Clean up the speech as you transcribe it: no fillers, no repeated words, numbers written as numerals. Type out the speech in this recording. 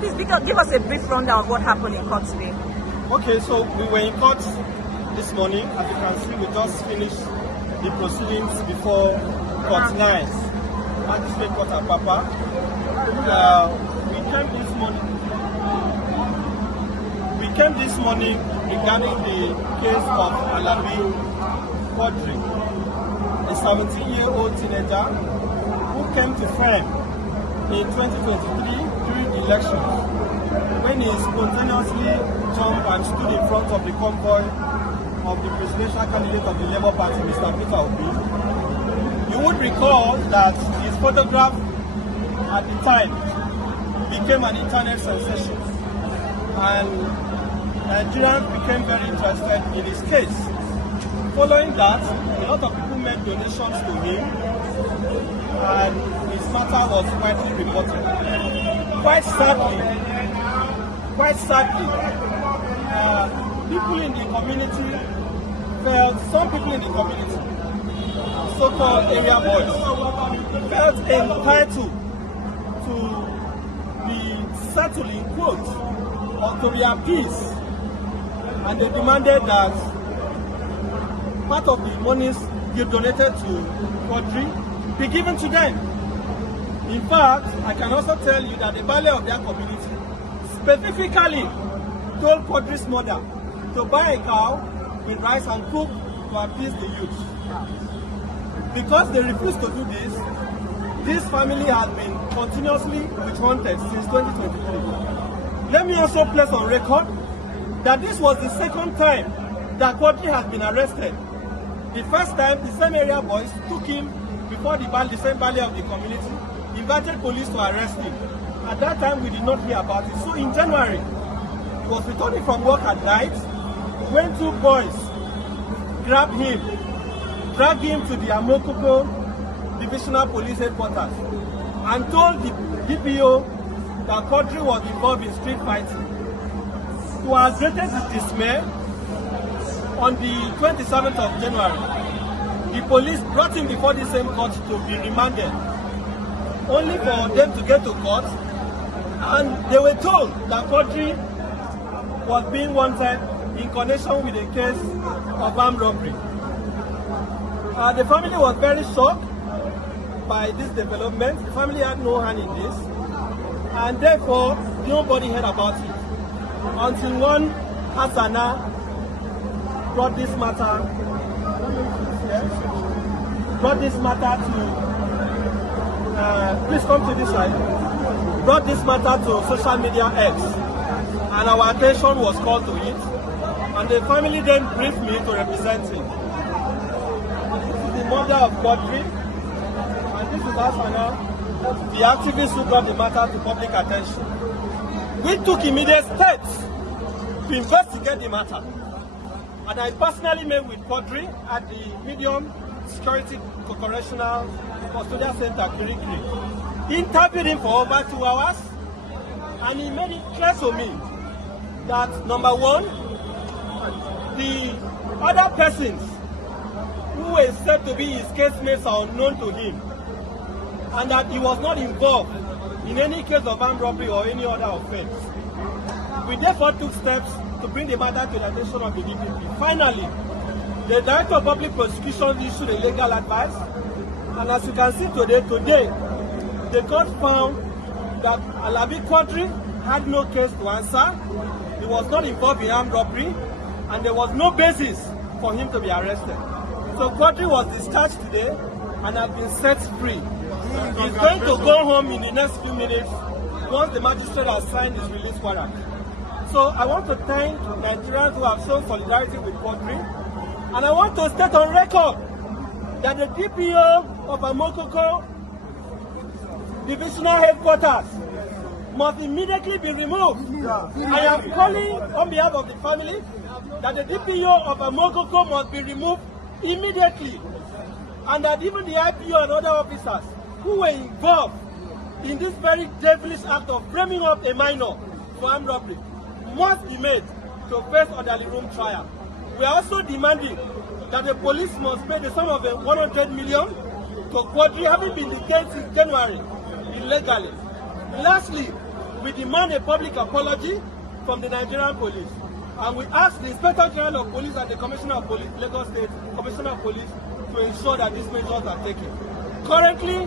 Please give us a brief rundown of what happened in court today. Okay, so we were in court this morning. As you can see, we just finished the proceedings before Court 9, Magistrate Court Apapa. We came this morning regarding the case of Alabi Quadri, a 17-year-old teenager who came to fame in 2023 during the elections when he spontaneously jumped and stood in front of the convoy of the presidential candidate of the Labour Party, Mr. Peter Obi. You would recall that his photograph at the time became an internet sensation, and Nigerians became very interested in his case. Following that, a lot of people made donations to him, and his matter was widely reported. Quite sadly, some people in the community, so-called area boys, felt entitled to be settled in quotes or to be appeased, and they demanded that part of the monies you donated to Quadri be given to them. In fact, I can also tell you that the value of their community specifically told Quadri's mother to buy a cow with rice and cook to appease the youth. Because they refused to do this family has been continuously witch-hunted since 2023. Let me also place on record that this was the second time that Quadri has been arrested. The first time, the same area boys took him before the same valley of the community, invited police to arrest him. At that time, we did not hear about it. So in January, he was returning from work at night when two boys grabbed him, dragged him to the Amokoko Divisional Police Headquarters, and told the DPO that Quadri was involved in street fighting. To our greatest dismay, on the 27th of January, the police brought him before the same court to be remanded, only for them to get to court, and they were told that Quadri was being wanted in connection with a case of armed robbery. The family was very shocked by this development. The family had no hand in this, and therefore nobody heard about it until one Hassana brought this matter to social media X, and our attention was called to it, and the family then briefed me to represent him. This is the mother of Quadri, and this is Hassana, the activist who brought the matter to public attention. We took immediate steps to investigate the matter, and I personally met with Quadri at the Medium Security Correctional Custodial Center, Kirikiri. Interviewed him for over 2 hours, and he made it clear to me that, number one, the other persons who were said to be his casemates are unknown to him, and that he was not involved in any case of armed robbery or any other offense. We therefore took steps to bring the matter to the attention of the DPP. Finally, the Director of Public Prosecution issued a legal advice, and as you can see today, the court found that Alabi Quadri had no case to answer, he was not involved in armed robbery, and there was no basis for him to be arrested. So Quadri was discharged today and has been set free. He's going to go home in the next few minutes once the magistrate has signed his release warrant. So I want to thank Nigerians who have shown solidarity with Quadri, and I want to state on record that the DPO of Amokoko Divisional Headquarters must immediately be removed. I am calling on behalf of the family that the DPO of Amokoko must be removed immediately, and that even the IPO and other officers who were involved in this very devilish act of framing up a minor for armed robbery must be made to face orderly room trial. We are also demanding that the police must pay the sum of 100 million to Quadri, having been detained since January illegally. Lastly, We demand a public apology from the Nigerian police. And we ask the Inspector General of Police and the Commissioner of Police, Lagos State Commissioner of Police, to ensure that these measures are taken. Currently,